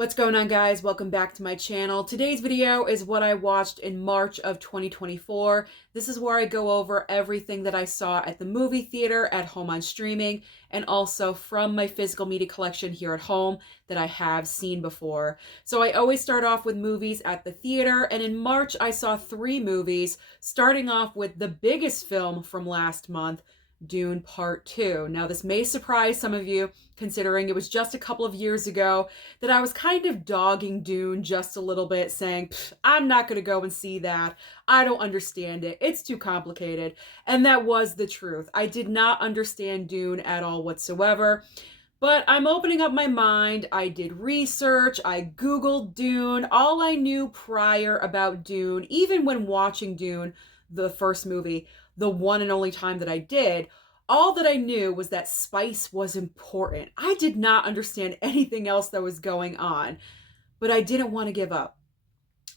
What's going on, guys? Welcome back to my channel. Today's video is what I watched in March of 2024. This is where I go over everything that I saw at the movie theater, at home on streaming, and also from my physical media collection here at home that I have seen before. So I always start off with movies at the theater, and in March I saw 3 movies, starting off with the biggest film from last month, Dune Part 2. Now, this may surprise some of you, considering it was just a couple of years ago that I was kind of dogging Dune just a little bit, saying, I'm not going to go and see that. I don't understand it. It's too complicated. And that was the truth. I did not understand Dune at all whatsoever. But I'm opening up my mind. I did research. I Googled Dune. All I knew prior about Dune, even when watching Dune, the first movie, the one and only time that I did, all that I knew was that spice was important. I did not understand anything else that was going on, but I didn't want to give up.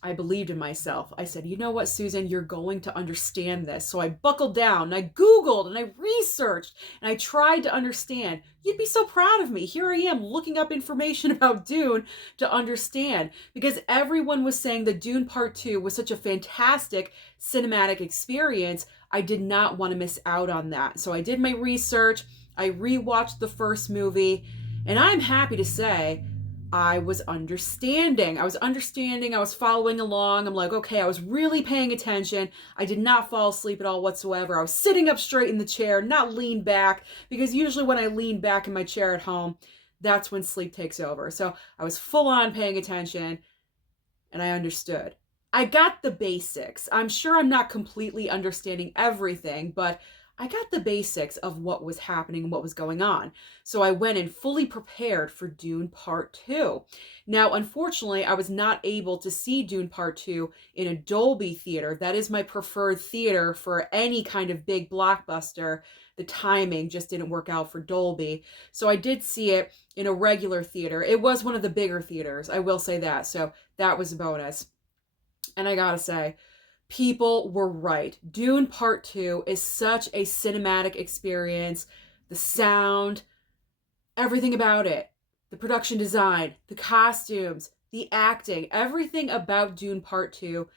I believed in myself. I said, you know what, Susan, you're going to understand this. So I buckled down and I Googled and I researched and I tried to understand. You'd be so proud of me. Here I am looking up information about Dune to understand, because everyone was saying that Dune Part 2 was such a fantastic cinematic experience. I did not want to miss out on that. So I did my research. I rewatched the first movie, and I'm happy to say I was understanding. I was following along. I'm like, okay, I was really paying attention. I did not fall asleep at all whatsoever. I was sitting up straight in the chair, not lean back, because usually when I lean back in my chair at home, that's when sleep takes over. So I was full on paying attention, and I understood. I got the basics. I'm sure I'm not completely understanding everything, but I got the basics of what was happening and what was going on. So I went in fully prepared for Dune Part 2. Now, unfortunately, I was not able to see Dune Part 2 in a Dolby theater. That is my preferred theater for any kind of big blockbuster. The timing just didn't work out for Dolby. So I did see it in a regular theater. It was one of the bigger theaters, I will say that. So that was a bonus. And I gotta say, people were right. Dune Part 2 is such a cinematic experience. The sound, everything about it, the production design, the costumes, the acting, everything about Dune Part 2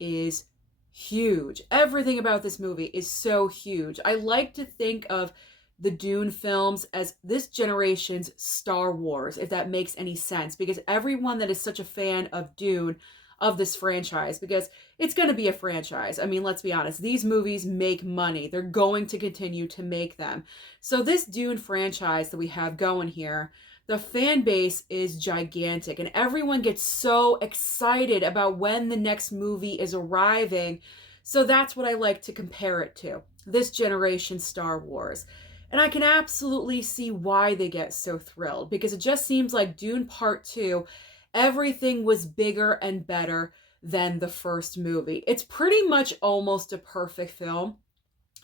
is huge. Everything about this movie is so huge. I like to think of the Dune films as this generation's Star Wars, if that makes any sense, because everyone that is such a fan of Dune, of this franchise, because it's going to be a franchise. I mean, let's be honest. These movies make money. They're going to continue to make them. So this Dune franchise that we have going here, the fan base is gigantic, and everyone gets so excited about when the next movie is arriving. So that's what I like to compare it to. This generation Star Wars. And I can absolutely see why they get so thrilled, because it just seems like Dune Part 2, everything was bigger and better than the first movie. It's pretty much almost a perfect film.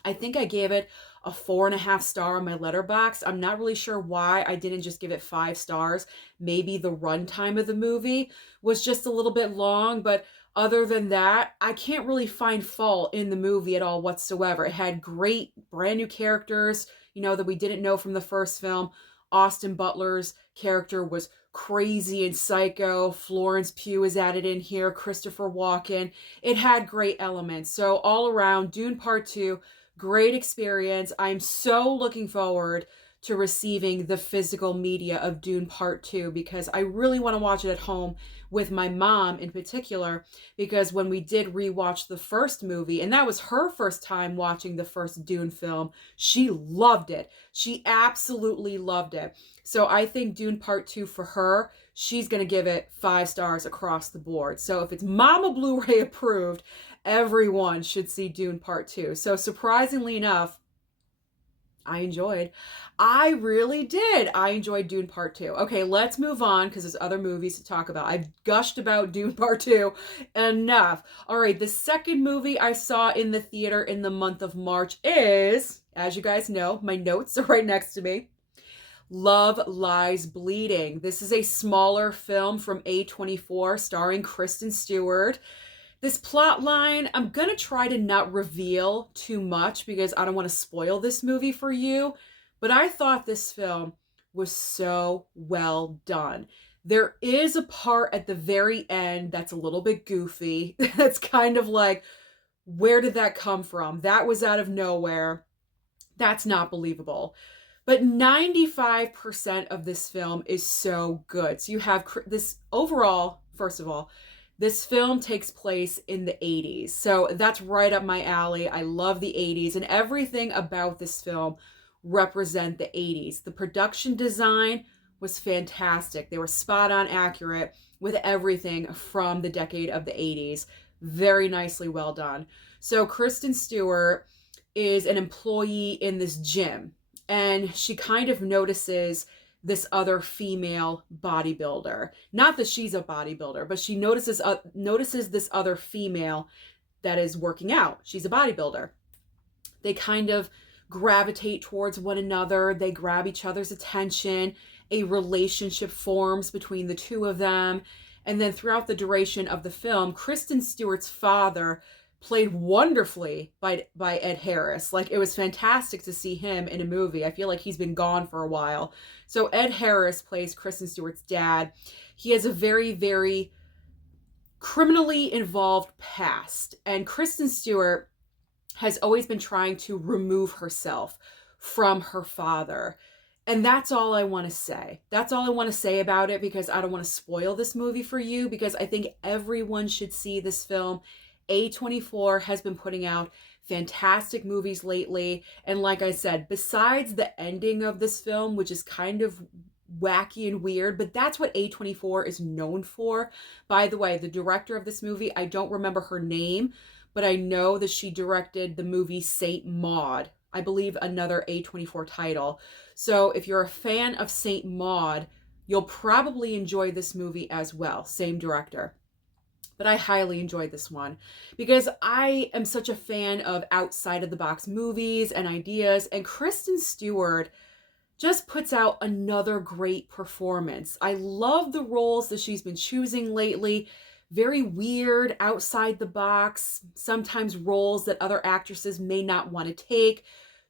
I think I gave it a 4.5 star on my Letterboxd. I'm not really sure why I didn't just give it 5 stars. Maybe the runtime of the movie was just a little bit long, but other than that, I can't really find fault in the movie at all whatsoever. It had great brand new characters, that we didn't know from the first film. Austin Butler's character was crazy and psycho. Florence Pugh is added in here. Christopher Walken. It had great elements. So all around, Dune Part 2, great experience. I'm so looking forward to receiving the physical media of Dune Part 2, because I really want to watch it at home with my mom in particular, because when we did rewatch the first movie, and that was her first time watching the first Dune film, she loved it. She absolutely loved it. So I think Dune Part 2 for her, she's going to give it 5 stars across the board. So if it's Mama Blu-ray approved, everyone should see Dune Part 2. So surprisingly enough, I really did. I enjoyed Dune Part 2. Okay, let's move on, because there's other movies to talk about. I've gushed about Dune Part 2 enough. All right, the second movie I saw in the theater in the month of March is, as you guys know, my notes are right next to me, Love Lies Bleeding. This is a smaller film from A24 starring Kristen Stewart. This plot line, I'm going to try to not reveal too much because I don't want to spoil this movie for you, but I thought this film was so well done. There is a part at the very end that's a little bit goofy. That's kind of like, where did that come from? That was out of nowhere. That's not believable. But 95% of this film is so good. So you have this overall, first of all, this film takes place in the 80s. So that's right up my alley. I love the 80s, and everything about this film represent the 80s. The production design was fantastic. They were spot on accurate with everything from the decade of the 80s. Very nicely well done. So Kristen Stewart is an employee in this gym, and she kind of notices this other female bodybuilder. Not that she's a bodybuilder, but she notices this other female that is working out. She's a bodybuilder. They kind of gravitate towards one another. They grab each other's attention. A relationship forms between the two of them. And then throughout the duration of the film, Kristen Stewart's father, played wonderfully by Ed Harris. Like, it was fantastic to see him in a movie. I feel like he's been gone for a while. So Ed Harris plays Kristen Stewart's dad. He has a very, very criminally involved past. And Kristen Stewart has always been trying to remove herself from her father. And that's all I want to say. That's all I want to say about it, because I don't want to spoil this movie for you, because I think everyone should see this film. A24 has been putting out fantastic movies lately. And like I said, besides the ending of this film, which is kind of wacky and weird, but that's what A24 is known for. By the way, the director of this movie, I don't remember her name, but I know that she directed the movie Saint Maud. I believe another A24 title. So if you're a fan of Saint Maud, you'll probably enjoy this movie as well. Same director. But I highly enjoyed this one because I am such a fan of outside of the box movies and ideas, and Kristen Stewart just puts out another great performance. I love the roles that she's been choosing lately. Very weird, outside the box, sometimes roles that other actresses may not want to take.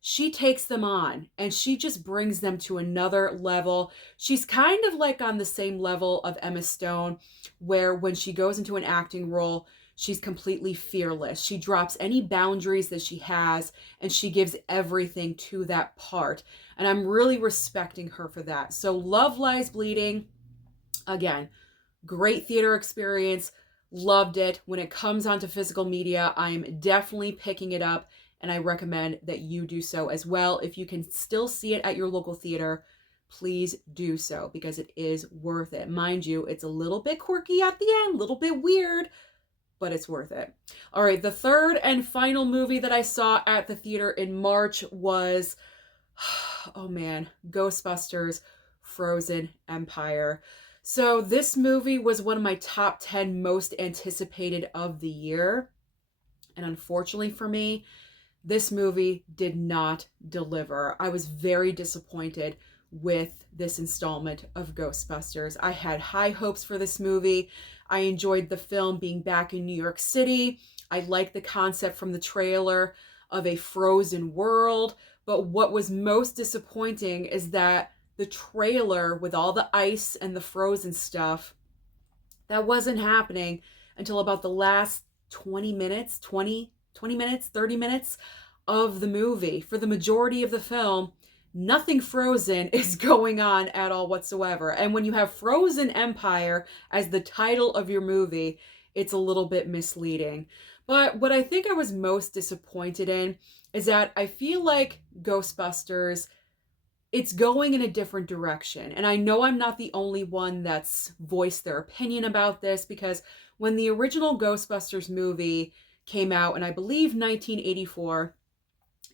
She takes them on and she just brings them to another level. She's kind of like on the same level of Emma Stone, where when she goes into an acting role, she's completely fearless. She drops any boundaries that she has and she gives everything to that part. And I'm really respecting her for that. So Love Lies Bleeding, again, great theater experience. Loved it. When it comes onto physical media, I'm definitely picking it up, and I recommend that you do so as well. If you can still see it at your local theater, please do so, because it is worth it. Mind you, it's a little bit quirky at the end, a little bit weird, but it's worth it. All right, the third and final movie that I saw at the theater in March was, oh man, Ghostbusters: Frozen Empire. So this movie was one of my top 10 most anticipated of the year. And unfortunately for me, this movie did not deliver. I was very disappointed with this installment of Ghostbusters. I had high hopes for this movie. I enjoyed the film being back in New York City. I liked the concept from the trailer of a frozen world. But what was most disappointing is that the trailer with all the ice and the frozen stuff, that wasn't happening until about the last 20 minutes, 20 minutes, 30 minutes of the movie. For the majority of the film, nothing frozen is going on at all whatsoever. And when you have Frozen Empire as the title of your movie, it's a little bit misleading. But what I think I was most disappointed in is that I feel like Ghostbusters, it's going in a different direction. And I know I'm not the only one that's voiced their opinion about this, because when the original Ghostbusters movie came out in, I believe, 1984,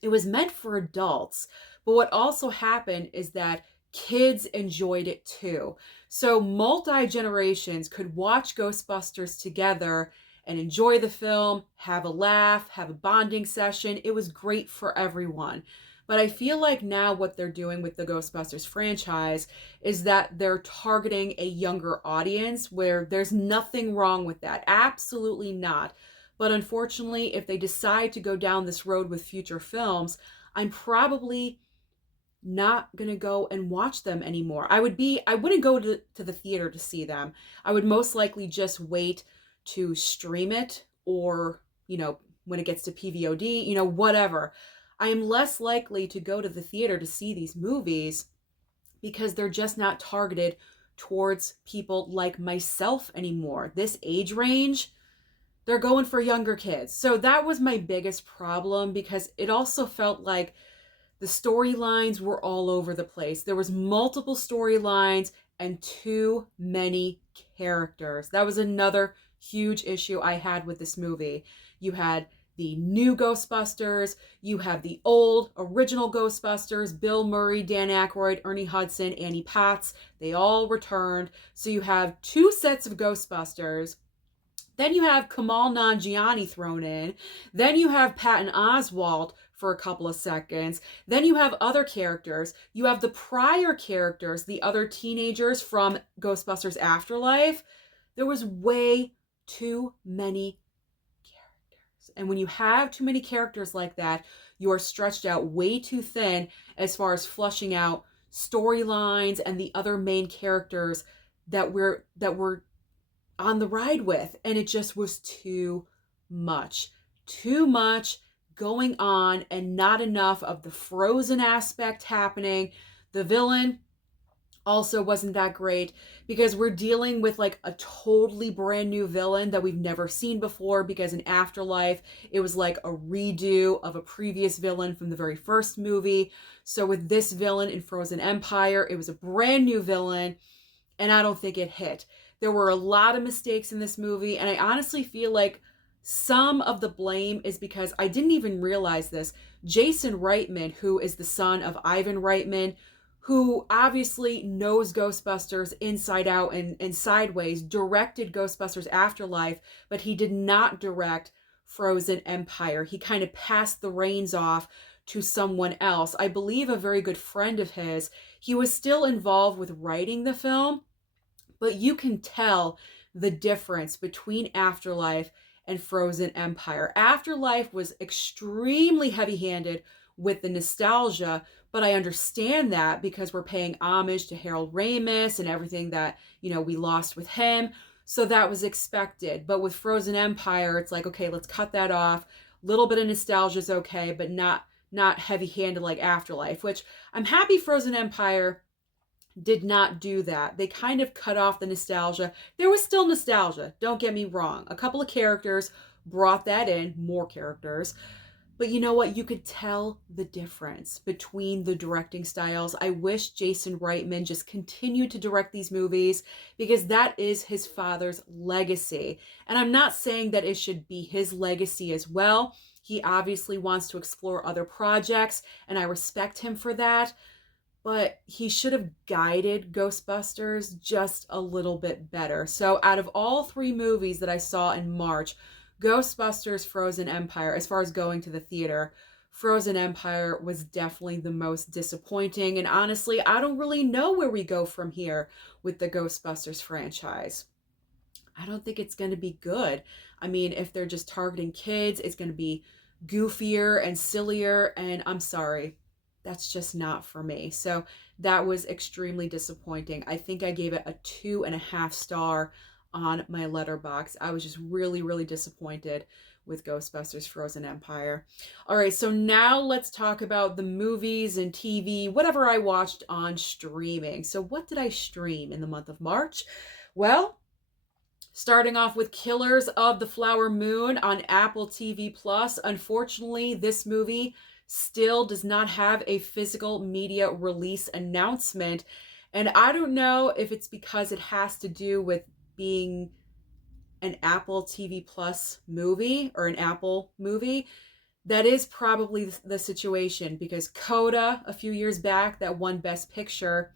it was meant for adults. But what also happened is that kids enjoyed it too. So multi-generations could watch Ghostbusters together and enjoy the film, have a laugh, have a bonding session. It was great for everyone. But I feel like now what they're doing with the Ghostbusters franchise is that they're targeting a younger audience, where there's nothing wrong with that. Absolutely not. But unfortunately, if they decide to go down this road with future films, I'm probably not going to go and watch them anymore. I wouldn't go to the theater to see them. I would most likely just wait to stream it, or, when it gets to PVOD, whatever. I am less likely to go to the theater to see these movies because they're just not targeted towards people like myself anymore. This age range, they're going for younger kids. So that was my biggest problem, because it also felt like the storylines were all over the place. There was multiple storylines and too many characters. That was another huge issue I had with this movie. You had the new Ghostbusters, you have the old original Ghostbusters, Bill Murray, Dan Aykroyd, Ernie Hudson, Annie Potts. They all returned. So you have two sets of Ghostbusters. Then you have Kamal Nanjiani thrown in. Then you have Patton Oswalt for a couple of seconds. Then you have other characters. You have the prior characters, the other teenagers from Ghostbusters Afterlife. There was way too many characters. And when you have too many characters like that, you are stretched out way too thin as far as flushing out storylines and the other main characters that we're on the ride with. And it just was too much going on, and not enough of the Frozen aspect happening. The villain also wasn't that great, because we're dealing with like a totally brand new villain that we've never seen before, because in Afterlife it was like a redo of a previous villain from the very first movie. So with this villain in Frozen Empire, it was a brand new villain, and I don't think it hit. There were a lot of mistakes in this movie, and I honestly feel like some of the blame is because I didn't even realize this. Jason Reitman, who is the son of Ivan Reitman, who obviously knows Ghostbusters inside out and sideways, directed Ghostbusters Afterlife, but he did not direct Frozen Empire. He kind of passed the reins off to someone else. I believe a very good friend of his. He was still involved with writing the film, but you can tell the difference between Afterlife and Frozen Empire. Afterlife was extremely heavy-handed with the nostalgia, but I understand that because we're paying homage to Harold Ramis and everything that, we lost with him. So that was expected. But with Frozen Empire, it's like, okay, let's cut that off. Little bit of nostalgia is okay, but not heavy-handed like Afterlife, which I'm happy Frozen Empire did not do that. They kind of cut off the nostalgia. There was still nostalgia, don't get me wrong. A couple of characters brought that in, more characters. But you know what? You could tell the difference between the directing styles. I wish Jason Reitman just continued to direct these movies, because that is his father's legacy. And I'm not saying that it should be his legacy as well. He obviously wants to explore other projects, and I respect him for that. But he should have guided Ghostbusters just a little bit better. So out of all three movies that I saw in March, Ghostbusters, Frozen Empire, as far as going to the theater, Frozen Empire was definitely the most disappointing. And honestly, I don't really know where we go from here with the Ghostbusters franchise. I don't think it's going to be good. I mean, if they're just targeting kids, it's going to be goofier and sillier. And I'm sorry, that's just not for me. So that was extremely disappointing. I think I gave it a 2.5 star on my Letterboxd. I was just really, really disappointed with Ghostbusters Frozen Empire. All right, so now let's talk about the movies and TV, whatever I watched on streaming. So what did I stream in the month of March? Well, starting off with Killers of the Flower Moon on Apple TV Plus. Unfortunately, this movie still does not have a physical media release announcement. And I don't know if it's because it has to do with being an Apple TV Plus movie or an Apple movie. That is probably the situation, because Coda, a few years back, that won Best Picture,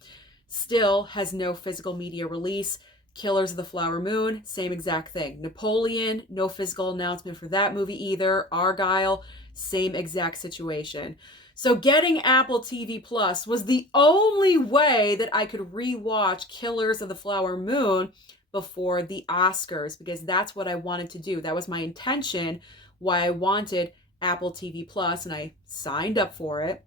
still has no physical media release. Killers of the Flower Moon, same exact thing. Napoleon, no physical announcement for that movie either. Argyle, same exact situation. So getting Apple TV Plus was the only way that I could rewatch Killers of the Flower Moon before the Oscars, because that's what I wanted to do. That was my intention, why I wanted Apple TV Plus, and I signed up for it.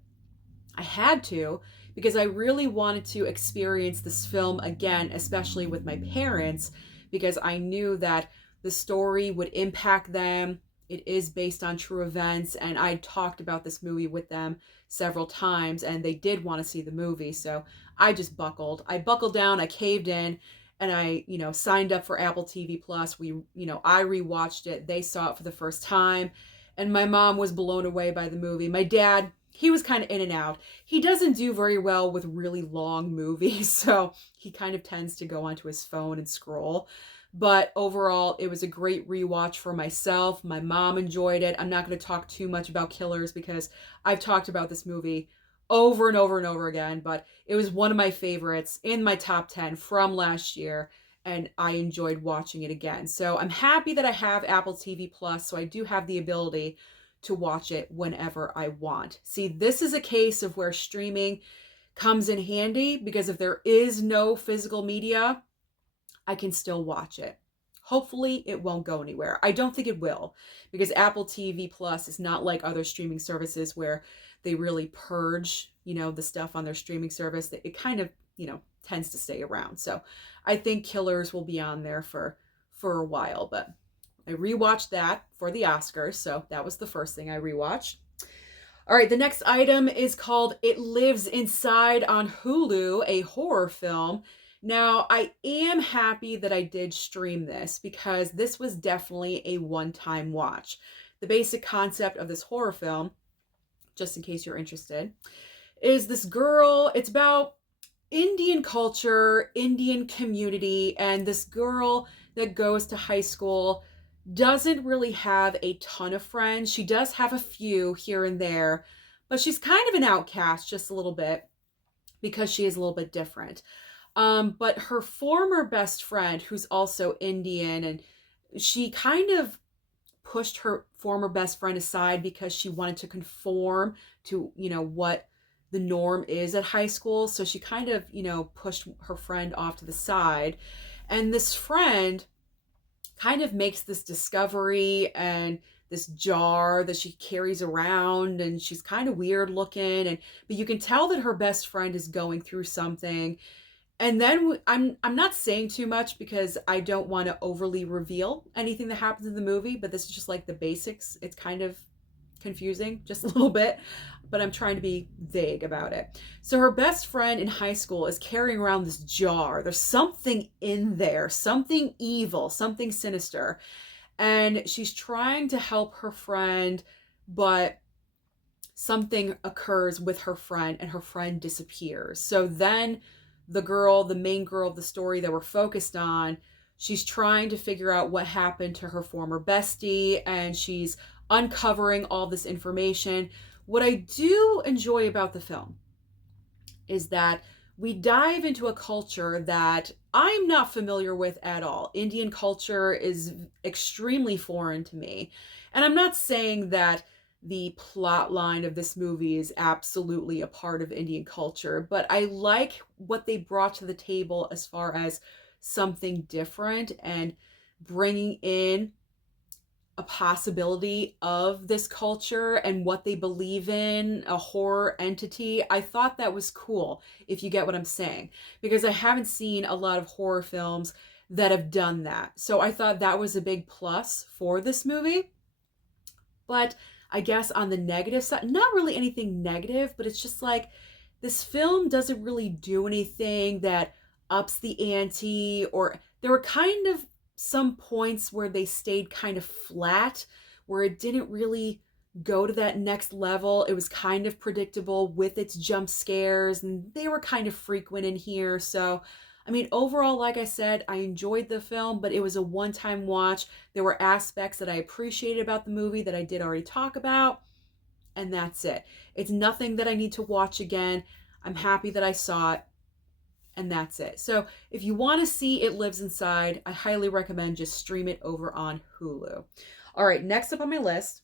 I had to because I really wanted to experience this film again, especially with my parents, because I knew that the story would impact them. It is based on true events, and I talked about this movie with them several times, and they did want to see the movie. So I just buckled. I buckled down, I caved in, and I, signed up for Apple TV Plus. I rewatched it. They saw it for the first time, and my mom was blown away by the movie. My dad, he was kind of in and out. He doesn't do very well with really long movies, so he kind of tends to go onto his phone and scroll. But overall, it was a great rewatch for myself. My mom enjoyed it. I'm not going to talk too much about Killers because I've talked about this movie over and over and over again, but it was one of my favorites in my top 10 from last year, and I enjoyed watching it again. So I'm happy that I have Apple TV Plus, so I do have the ability to watch it whenever I want. See, this is a case of where streaming comes in handy because if there is no physical media, I can still watch it. Hopefully it won't go anywhere. I don't think it will because Apple TV Plus is not like other streaming services where they really purge, the stuff on their streaming service. It kind of, tends to stay around. So I think Killers will be on there for a while, but I rewatched that for the Oscars. So that was the first thing I rewatched. All right, the next item is called It Lives Inside on Hulu, a horror film. Now, I am happy that I did stream this because this was definitely a one-time watch. The basic concept of this horror film, just in case you're interested, is this girl, it's about Indian culture, Indian community, and this girl that goes to high school doesn't really have a ton of friends. She does have a few here and there, but she's kind of an outcast just a little bit because she is a little bit different. But her former best friend, who's also Indian, and she kind of pushed her former best friend aside because she wanted to conform to, what the norm is at high school. So she kind of, pushed her friend off to the side. And this friend kind of makes this discovery and this jar that she carries around, and she's kind of weird looking, but you can tell that her best friend is going through something. And then I'm not saying too much because I don't want to overly reveal anything that happens in the movie, but this is just like the basics. It's kind of confusing just a little bit, but I'm trying to be vague about it. So her best friend in high school is carrying around this jar. There's something in there, something evil, something sinister. And she's trying to help her friend, but something occurs with her friend and her friend disappears. So then the main girl of the story that we're focused on, she's trying to figure out what happened to her former bestie, and she's uncovering all this information. What I do enjoy about the film is that we dive into a culture that I'm not familiar with at all. Indian culture is extremely foreign to me. And I'm not saying that the plot line of this movie is absolutely a part of Indian culture, but I like what they brought to the table as far as something different and bringing in a possibility of this culture and what they believe in, a horror entity. I thought that was cool, if you get what I'm saying, because I haven't seen a lot of horror films that have done that. So I thought that was a big plus for this movie. But I guess on the negative side, not really anything negative, but it's just like this film doesn't really do anything that ups the ante, or there were kind of some points where they stayed kind of flat, where it didn't really go to that next level. It was kind of predictable with its jump scares, and they were kind of frequent in here. So, I mean, overall, like I said, I enjoyed the film, but it was a one-time watch. There were aspects that I appreciated about the movie that I did already talk about, and that's it. It's nothing that I need to watch again. I'm happy that I saw it, and that's it. So if you want to see It Lives Inside, I highly recommend just stream it over on Hulu. All right, next up on my list,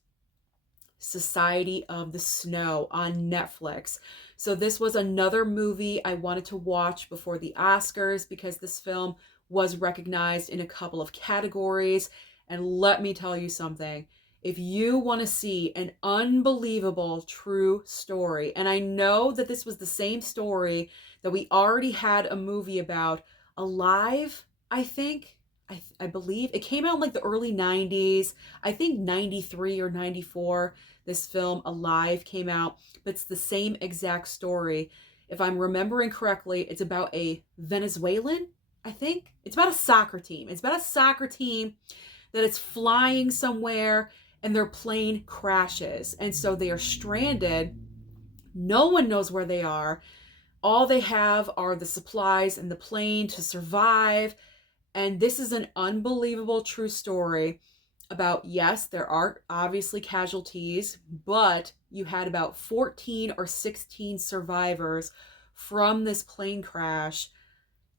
Society of the Snow on Netflix. So this was another movie I wanted to watch before the Oscars because this film was recognized in a couple of categories. And let me tell you something, If you want to see an unbelievable true story, and I know that this was the same story that we already had a movie about, Alive, I think. I believe it came out in like the early 90s. I think 93 or 94. This film, Alive, came out, but it's the same exact story. If I'm remembering correctly, it's about a Venezuelan, I think. It's about a soccer team. It's about a soccer team that it's flying somewhere and their plane crashes. And so they are stranded. No one knows where they are. All they have are the supplies and the plane to survive. And this is an unbelievable true story about, yes, there are obviously casualties, but you had about 14 or 16 survivors from this plane crash,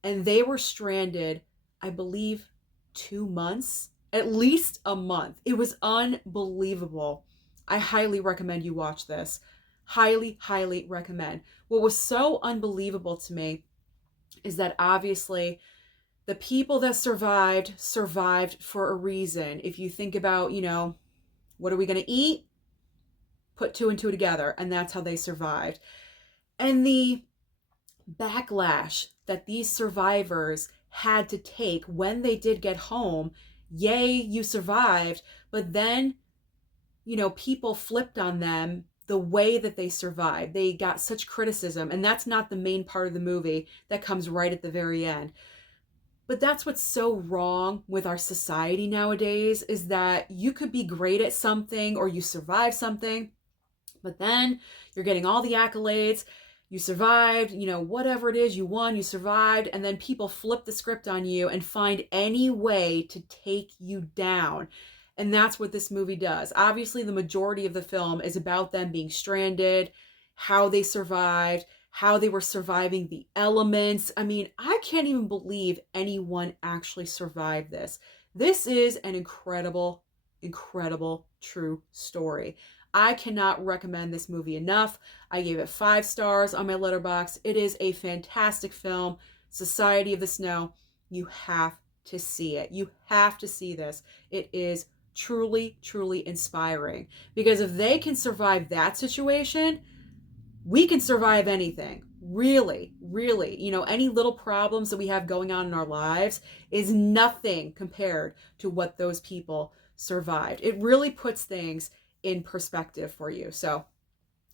and they were stranded, I believe, 2 months, at least a month. It was unbelievable. I highly recommend you watch this. Highly, highly recommend. What was so unbelievable to me is that obviously the people that survived for a reason. If you think about, what are we going to eat? Put two and two together, and that's how they survived. And the backlash that these survivors had to take when they did get home, yay, you survived, but then, people flipped on them the way that they survived. They got such criticism, and that's not the main part of the movie. That comes right at the very end. But that's what's so wrong with our society nowadays, is that you could be great at something or you survive something, but then you're getting all the accolades. You survived, whatever it is, you won, you survived, and then people flip the script on you and find any way to take you down. And that's what this movie does. Obviously, the majority of the film is about them being stranded, how they survived, how they were surviving the elements. I mean, I can't even believe anyone actually survived this. This is an incredible, incredible true story. I cannot recommend this movie enough. I gave it 5 stars on my Letterboxd. It is a fantastic film. Society of the Snow. You have to see it. You have to see this. It is truly, truly inspiring. Because if they can survive that situation, we can survive anything. Really, really. Any little problems that we have going on in our lives is nothing compared to what those people survived. It really puts things in perspective for you. So,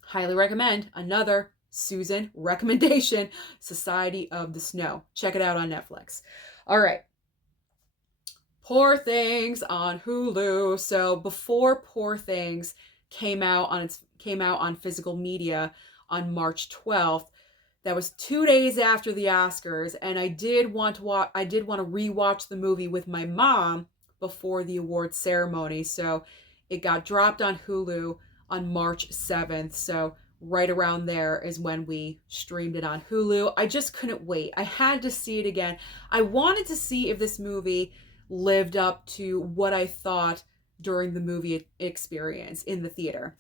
highly recommend. Another Susan recommendation, Society of the Snow. Check it out on Netflix. All right. Poor Things on Hulu. So, before Poor Things came out on physical media on March 12th, that was 2 days after the Oscars, and I did want to rewatch the movie with my mom before the awards ceremony. So it got dropped on Hulu on March 7th. So right around there is when we streamed it on Hulu. I just couldn't wait. I had to see it again. I wanted to see if this movie lived up to what I thought during the movie experience in the theater.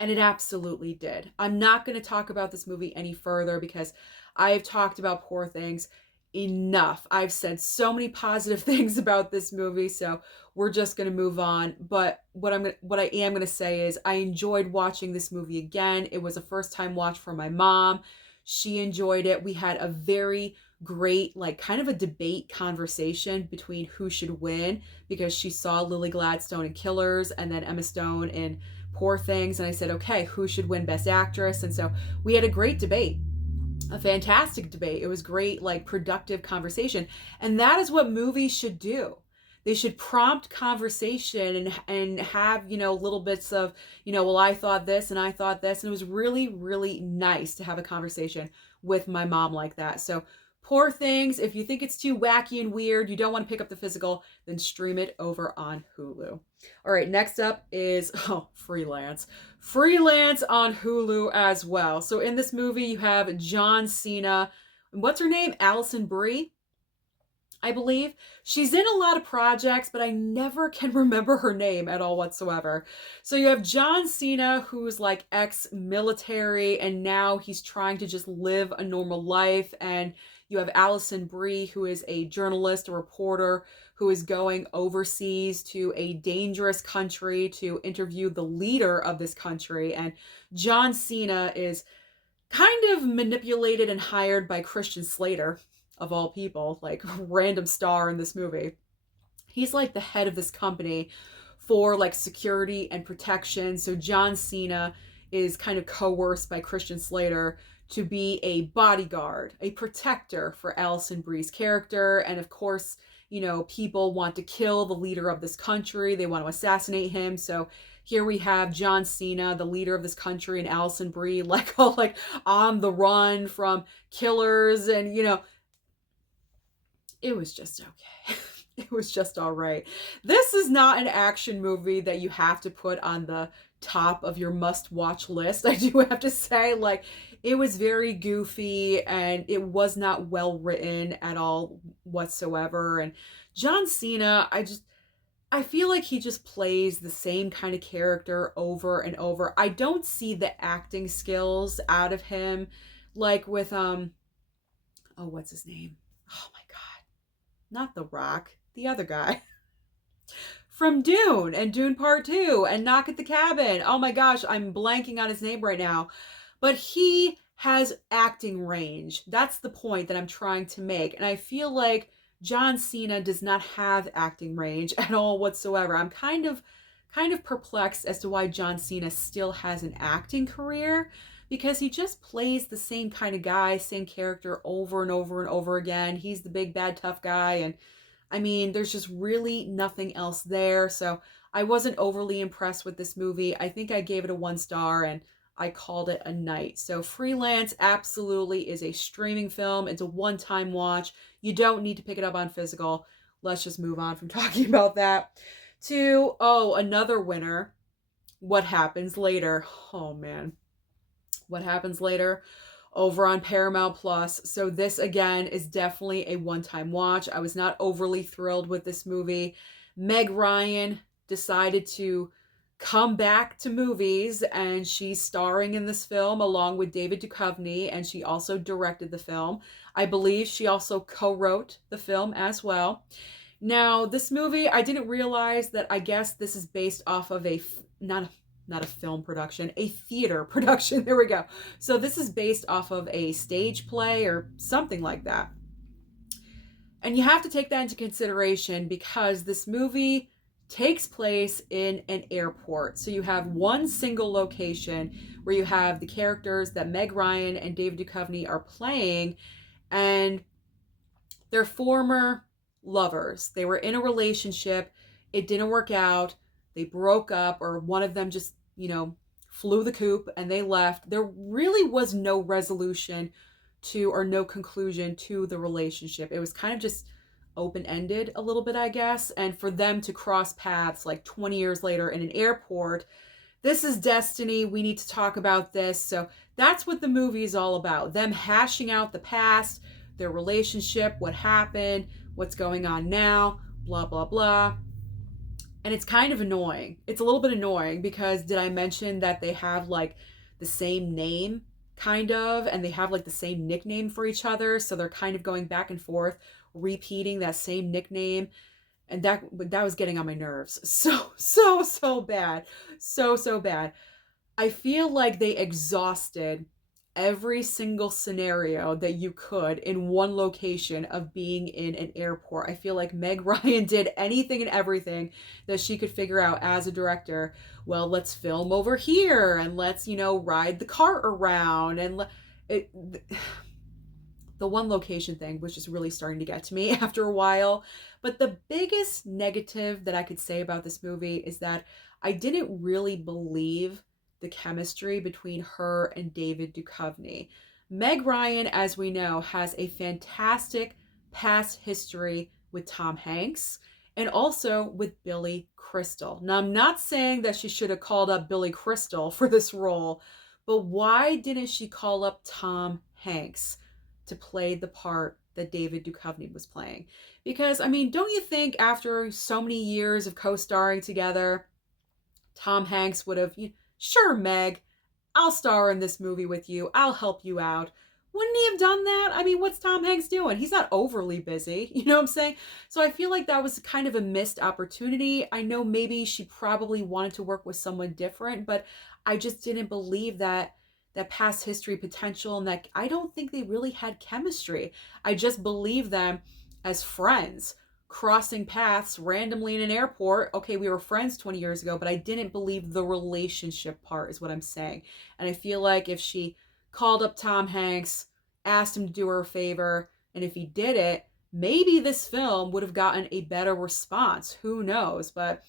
And it absolutely did. I'm not going to talk about this movie any further because I've talked about Poor Things enough. I've said so many positive things about this movie, so we're just going to move on. But what I am going to say is I enjoyed watching this movie again. It was a first-time watch for my mom. She enjoyed it. We had a very great, kind of a debate conversation between who should win, because she saw Lily Gladstone in Killers and then Emma Stone in Poor Things, and I said, okay, who should win Best Actress? And so we had a great debate, a fantastic debate. It was great, productive conversation. And that is what movies should do. They should prompt conversation and have, little bits of, well, I thought this and I thought this. And it was really, really nice to have a conversation with my mom like that. So Poor Things, if you think it's too wacky and weird, you don't want to pick up the physical, then stream it over on Hulu. All right, next up is, Freelance. Freelance on Hulu as well. So in this movie, you have John Cena. What's her name? Alison Brie, I believe. She's in a lot of projects, but I never can remember her name at all whatsoever. So you have John Cena, who's ex-military, and now he's trying to just live a normal life. And you have Alison Brie, who is a journalist, a reporter, who is going overseas to a dangerous country to interview the leader of this country. And John Cena is kind of manipulated and hired by Christian Slater, of all people, like random star in this movie. He's like the head of this company for like security and protection. So John Cena is kind of coerced by Christian Slater to be a bodyguard, a protector for Alison Brie's character. And of course, you know, people want to kill the leader of this country. They want to assassinate him. So here we have John Cena, the leader of this country, and Alison Brie like all like on the run from killers. And you know, it was just okay. It was just all right. This is not an action movie that you have to put on the top of your must-watch list. I do have to say, like, it was very goofy and it was not well written at all whatsoever. And John Cena, I feel like he just plays the same kind of character over and over. I don't see the acting skills out of him, like with oh, what's his name? Oh my God. Not The Rock, the other guy. From Dune and Dune Part 2 and Knock at the Cabin. Oh my gosh, I'm blanking on his name right now. But he has acting range. That's the point that I'm trying to make. And I feel like John Cena does not have acting range at all whatsoever. I'm kind of perplexed as to why John Cena still has an acting career, because he just plays the same kind of guy, same character over and over and over again. He's the big bad tough guy, and I mean, there's just really nothing else there. So I wasn't overly impressed with this movie. I think I gave it a 1 star and I called it a night. So Freelance absolutely is a streaming film. It's a one-time watch. You don't need to pick it up on physical. Let's just move on from talking about that to, oh, another winner. What Happens Later. Oh man. What Happens Later over on Paramount Plus. So this again is definitely a one-time watch. I was not overly thrilled with this movie. Meg Ryan decided to come back to movies, and she's starring in this film along with David Duchovny, and she also directed the film. I believe she also co-wrote the film as well. Now, this movie, I didn't realize that, I guess this is based off of not a film production, a theater production. There we go. So this is based off of a stage play or something like that. And you have to take that into consideration because this movie takes place in an airport. So you have one single location where you have the characters that Meg Ryan and David Duchovny are playing, and they're former lovers. They were in a relationship. It didn't work out. They broke up, or one of them just, you know, flew the coop and they left. There really was no resolution to, or no conclusion to the relationship. It was kind of just open-ended a little bit, I guess. And for them to cross paths like 20 years later in an airport, this is destiny. We need to talk about this. So that's what the movie is all about. Them hashing out the past, their relationship, what happened, what's going on now, blah, blah, blah. And it's kind of annoying. It's a little bit annoying because did I mention that they have like the same name, kind of, and they have like the same nickname for each other. So they're kind of going back and forth, repeating that same nickname. And that was getting on my nerves. So bad. So bad. I feel like they exhausted every single scenario that you could in one location of being in an airport. I feel like Meg Ryan did anything and everything that she could figure out as a director. Well, let's film over here and let's, you know, ride the cart around. And the one location thing was just really starting to get to me after a while. But the biggest negative that I could say about this movie is that I didn't really believe the chemistry between her and David Duchovny. Meg Ryan, as we know, has a fantastic past history with Tom Hanks and also with Billy Crystal. Now, I'm not saying that she should have called up Billy Crystal for this role, but why didn't she call up Tom Hanks to play the part that David Duchovny was playing? Because, I mean, don't you think after so many years of co-starring together, Tom Hanks would have, sure, Meg, I'll star in this movie with you. I'll help you out. Wouldn't he have done that? I mean, what's Tom Hanks doing? He's not overly busy. You know what I'm saying? So I feel like that was kind of a missed opportunity. I know maybe she probably wanted to work with someone different, but I just didn't believe that past history potential, and that I don't think they really had chemistry. I just believe them as friends crossing paths randomly in an airport. Okay, we were friends 20 years ago, but I didn't believe the relationship part is what I'm saying. And I feel like if she called up Tom Hanks, asked him to do her a favor, and if he did it, maybe this film would have gotten a better response. Who knows? But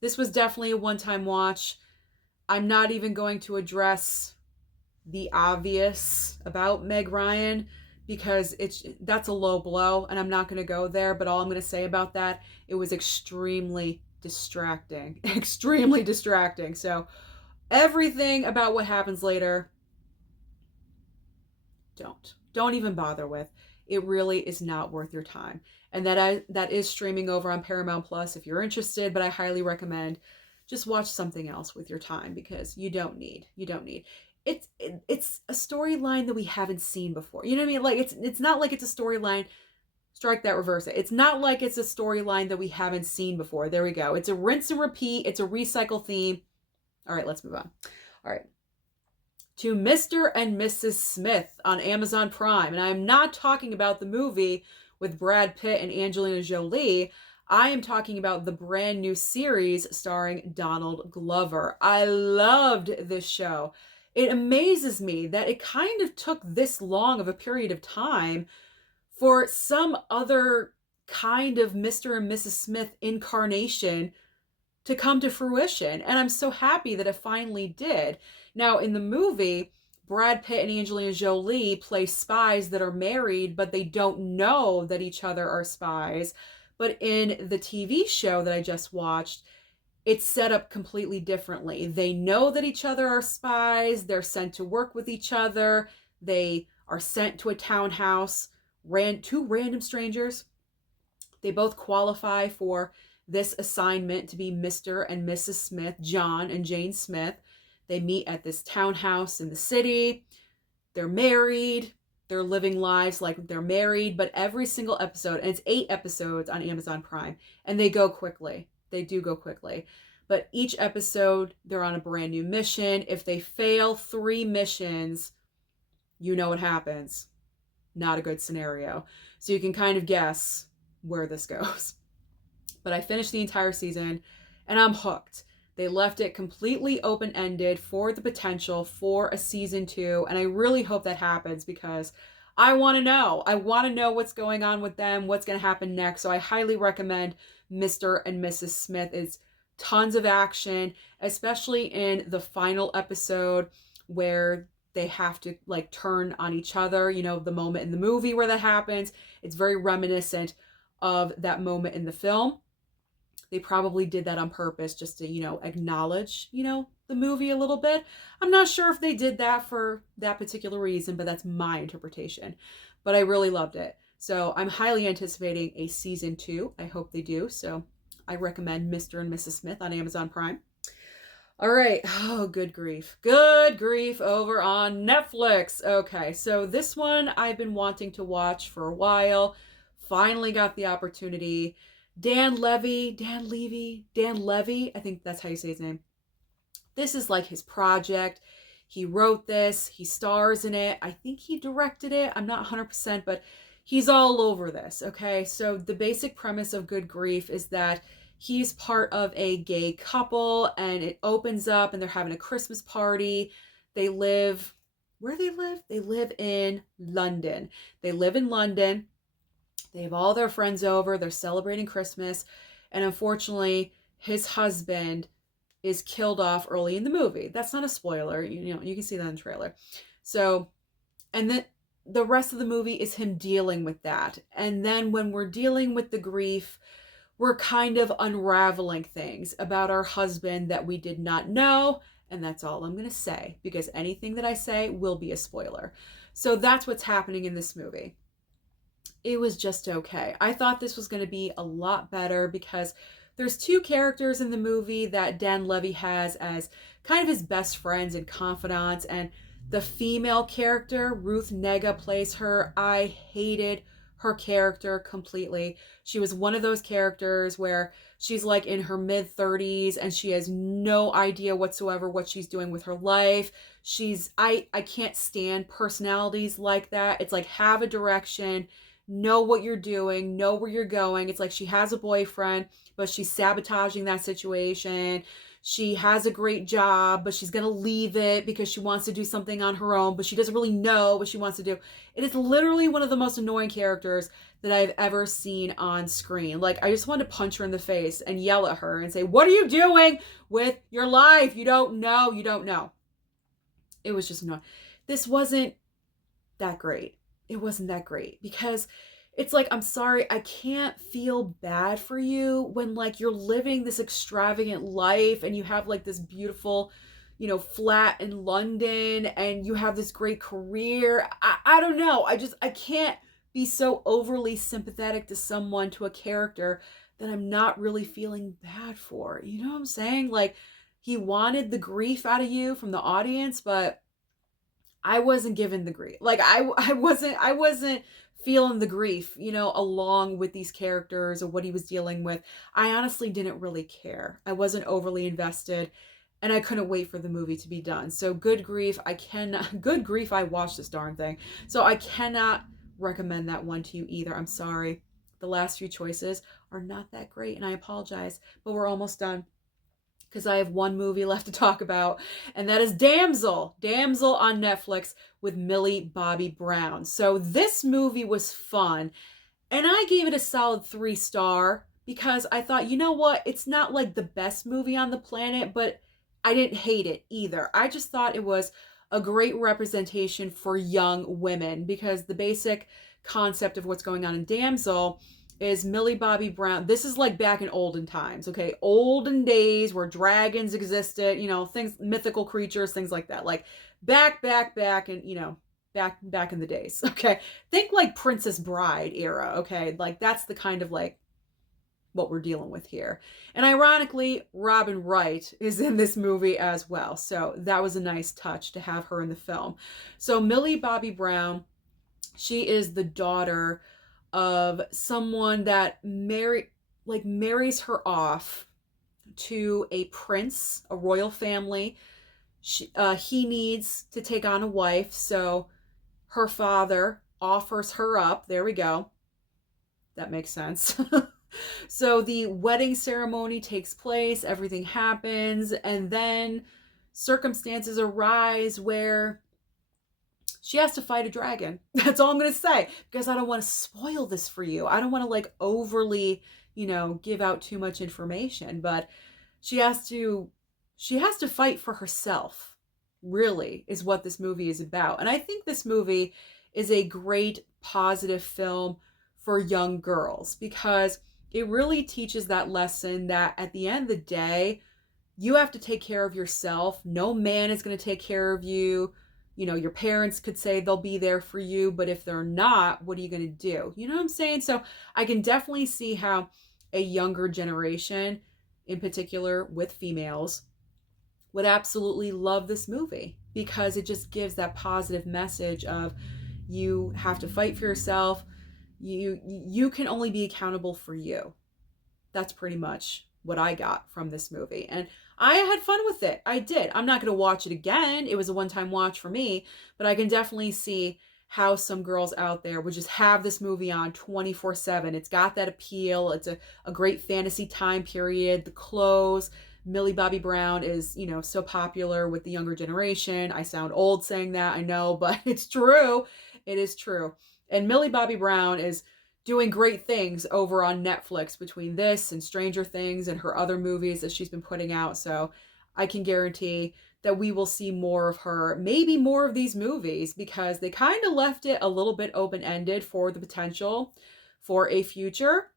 this was definitely a one-time watch. I'm not even going to address the obvious about Meg Ryan because that's a low blow, and I'm not going to go there. But all I'm going to say about that, it was extremely distracting. Extremely distracting. So everything about what happens later, don't even bother with. It really is not worth your time. And that is streaming over on Paramount Plus if you're interested, but I highly recommend just watch something else with your time because you don't need. It's a storyline that we haven't seen before. You know what I mean? Like it's not like it's a storyline. Strike that, reverse it. It's not like it's a storyline that we haven't seen before. There we go. It's a rinse and repeat. It's a recycle theme. All right, let's move on. All right. To Mr. and Mrs. Smith on Amazon Prime. And I'm not talking about the movie with Brad Pitt and Angelina Jolie. I am talking about the brand new series starring Donald Glover. I loved this show. It amazes me that it kind of took this long of a period of time for some other kind of Mr. and Mrs. Smith incarnation to come to fruition. And I'm so happy that it finally did. Now, in the movie, Brad Pitt and Angelina Jolie play spies that are married, but they don't know that each other are spies. But in the TV show that I just watched, it's set up completely differently. They know that each other are spies. They're sent to work with each other. They are sent to a townhouse, two random strangers. They both qualify for this assignment to be Mr. and Mrs. Smith, John and Jane Smith. They meet at this townhouse in the city. They're married. They're living lives like they're married, but every single episode, and it's 8 episodes on Amazon Prime, and they go quickly. They do go quickly. But each episode, they're on a brand new mission. If they fail 3 missions, you know what happens. Not a good scenario. So you can kind of guess where this goes. But I finished the entire season, and I'm hooked. They left it completely open-ended for the potential for a season 2, and I really hope that happens because I want to know. I want to know what's going on with them, what's going to happen next. So I highly recommend Mr. and Mrs. Smith. It's tons of action, especially in the final episode where they have to like turn on each other. You know, the moment in the movie where that happens, it's very reminiscent of that moment in the film. They probably did that on purpose just to, acknowledge, the movie a little bit. I'm not sure if they did that for that particular reason, but that's my interpretation. But I really loved it. So I'm highly anticipating a season 2. I hope they do. So I recommend Mr. and Mrs. Smith on Amazon Prime. All right. Oh, good grief. Good grief over on Netflix. Okay. So this one I've been wanting to watch for a while. Finally got the opportunity. Dan Levy, I think that's how you say his name. This is like his project. He wrote this, he stars in it. I think he directed it. I'm not 100%, but he's all over this, okay? So the basic premise of Good Grief is that he's part of a gay couple and it opens up and they're having a Christmas party. They live, where they live? They live in London. They live in London. They have all their friends over. They're celebrating Christmas. And unfortunately, his husband is killed off early in the movie. That's not a spoiler. You can see that in the trailer. So, and then the rest of the movie is him dealing with that. And then when we're dealing with the grief, we're kind of unraveling things about our husband that we did not know. And that's all I'm going to say, because anything that I say will be a spoiler. So that's what's happening in this movie. It was just okay. I thought this was going to be a lot better because there's 2 characters in the movie that Dan Levy has as kind of his best friends and confidants, and The female character, Ruth Negga plays her. I hated her character completely. She was one of those characters where she's like in her mid 30s and she has no idea whatsoever what she's doing with her life. I can't stand personalities like that. It's like, have a direction, know what you're doing, know where you're going. It's like she has a boyfriend, but she's sabotaging that situation. She has a great job, but she's going to leave it because she wants to do something on her own, but she doesn't really know what she wants to do. It is literally one of the most annoying characters that I've ever seen on screen. Like, I just wanted to punch her in the face and yell at her and say, what are you doing with your life? You don't know. You don't know. It was just not. This wasn't that great. It wasn't that great because it's like, I'm sorry, I can't feel bad for you when like you're living this extravagant life and you have like this beautiful, flat in London and you have this great career. I don't know. I can't be so overly sympathetic to someone, to a character that I'm not really feeling bad for. You know what I'm saying? Like, he wanted the grief out of you from the audience, but I wasn't given the grief. Like, I wasn't feeling the grief, along with these characters or what he was dealing with. I honestly didn't really care. I wasn't overly invested and I couldn't wait for the movie to be done. So good grief, I watched this darn thing. So I cannot recommend that one to you either. I'm sorry. The last few choices are not that great and I apologize, but we're almost done because I have one movie left to talk about, and that is Damsel. Damsel on Netflix with Millie Bobby Brown. So this movie was fun, and I gave it a solid 3-star because I thought, you know what? It's not like the best movie on the planet, but I didn't hate it either. I just thought it was a great representation for young women because the basic concept of what's going on in Damsel is Millie Bobby Brown. This is like back in olden times, okay? Olden days where dragons existed, things, mythical creatures, things like that. Like back and, back in the days, okay? Think like Princess Bride era, okay? Like that's the kind of like what we're dealing with here. And ironically, Robin Wright is in this movie as well. So that was a nice touch to have her in the film. So Millie Bobby Brown, she is the daughter of someone that marries her off to a prince, a royal family. He needs to take on a wife, so her father offers her up. There we go. That makes sense. So the wedding ceremony takes place, everything happens, and then circumstances arise where she has to fight a dragon. That's all I'm going to say, because I don't want to spoil this for you. I don't want to like overly, give out too much information, but she has to fight for herself, really, is what this movie is about. And I think this movie is a great positive film for young girls because it really teaches that lesson that at the end of the day, you have to take care of yourself. No man is going to take care of you. Your parents could say they'll be there for you, but if they're not, what are you going to do? You know what I'm saying? So I can definitely see how a younger generation, in particular with females, would absolutely love this movie because it just gives that positive message of you have to fight for yourself. You can only be accountable for you. That's pretty much what I got from this movie. And I had fun with it. I did. I'm not going to watch it again. It was a one-time watch for me, but I can definitely see how some girls out there would just have this movie on 24/7. It's got that appeal. It's a great fantasy time period. The clothes, Millie Bobby Brown is, so popular with the younger generation. I sound old saying that, I know, but it's true. It is true. And Millie Bobby Brown is doing great things over on Netflix between this and Stranger Things and her other movies that she's been putting out. So I can guarantee that we will see more of her, maybe more of these movies, because they kind of left it a little bit open-ended for the potential for a future.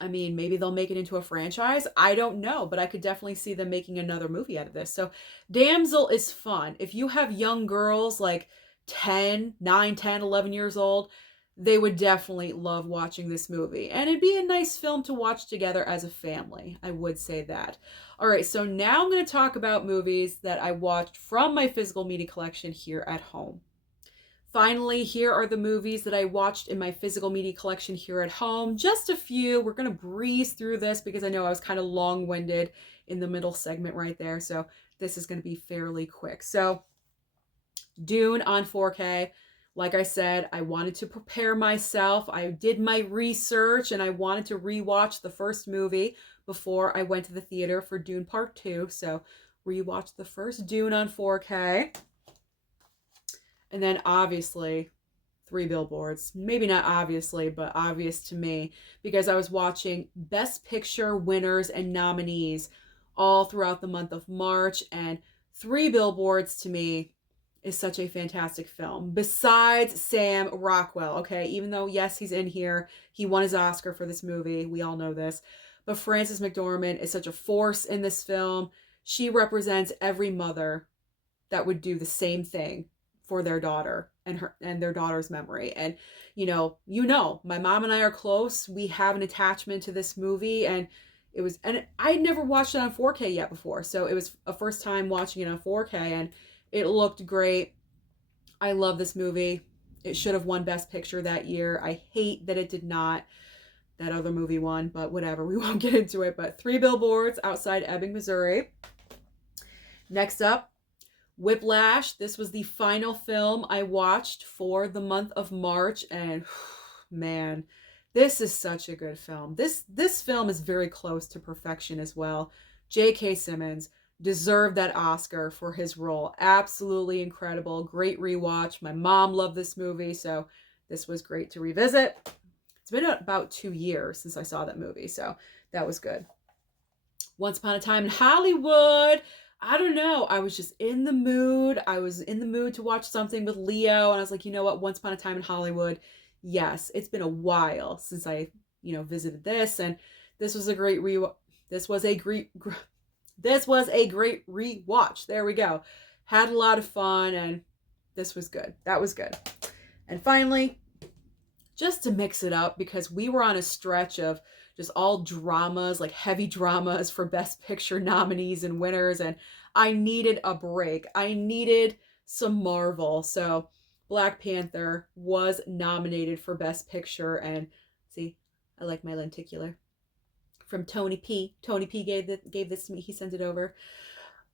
I mean, maybe they'll make it into a franchise. I don't know, but I could definitely see them making another movie out of this. So Damsel is fun. If you have young girls like 10, 9, 10, 11 years old, they would definitely love watching this movie. And it'd be a nice film to watch together as a family. I would say that. All right, so now I'm going to talk about movies that I watched from my physical media collection here at home. Finally, here are the movies that I watched in my physical media collection here at home. Just a few. We're going to breeze through this because I know I was kind of long-winded in the middle segment right there. So this is going to be fairly quick. So Dune on 4K. Like I said, I wanted to prepare myself. I did my research and I wanted to rewatch the first movie before I went to the theater for Dune Part 2. So rewatched the first Dune on 4K. And then obviously, Three Billboards. Maybe not obviously, but obvious to me because I was watching Best Picture winners and nominees all throughout the month of March. And Three Billboards to me is such a fantastic film. Besides Sam Rockwell, okay? Even though, yes, he's in here. He won his Oscar for this movie. We all know this. But Frances McDormand is such a force in this film. She represents every mother that would do the same thing for their daughter and their daughter's memory. And my mom and I are close. We have an attachment to this movie, and I had never watched it on 4K yet before, so it was a first time watching it on 4K, and it looked great. I love this movie. It should have won Best Picture that year. I hate that it did not. That other movie won, but whatever. We won't get into it. But Three Billboards Outside Ebbing, Missouri. Next up, Whiplash. This was the final film I watched for the month of March, and man, this is such a good film. This film is very close to perfection as well. J.K. Simmons deserved that Oscar for his role. Absolutely incredible. Great rewatch. My mom loved this movie, so this was great to revisit. It's been about 2 years since I saw that movie, so that was good. Once Upon a Time in Hollywood. I don't know. I was just in the mood. I was in the mood to watch something with Leo, and I was like, you know what? Once Upon a Time in Hollywood. Yes, it's been a while since I, visited this, and this was a great This was a great rewatch. There we go. Had a lot of fun, and this was good. That was good. And finally, just to mix it up, because we were on a stretch of just all dramas, like heavy dramas for Best Picture nominees and winners, and I needed a break. I needed some Marvel. So Black Panther was nominated for Best Picture, and see, I like my lenticular. From Tony P. Tony P gave this to me. He sent it over.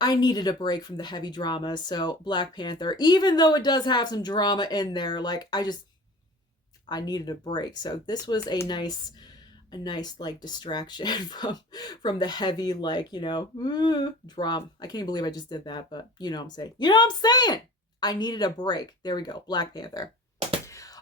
I needed a break from the heavy dramas, so Black Panther, even though it does have some drama in there, like I needed a break. So this was a nice like distraction from the heavy, like, drama. I can't believe I just did that, but you know what I'm saying. You know what I'm saying? I needed a break. There we go. Black Panther.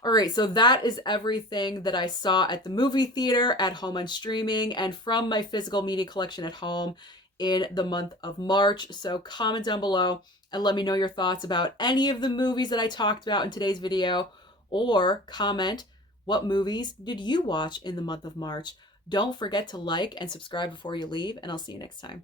All right, so that is everything that I saw at the movie theater, at home on streaming, and from my physical media collection at home in the month of March. So comment down below and let me know your thoughts about any of the movies that I talked about in today's video, or comment, what movies did you watch in the month of March? Don't forget to like and subscribe before you leave, and I'll see you next time.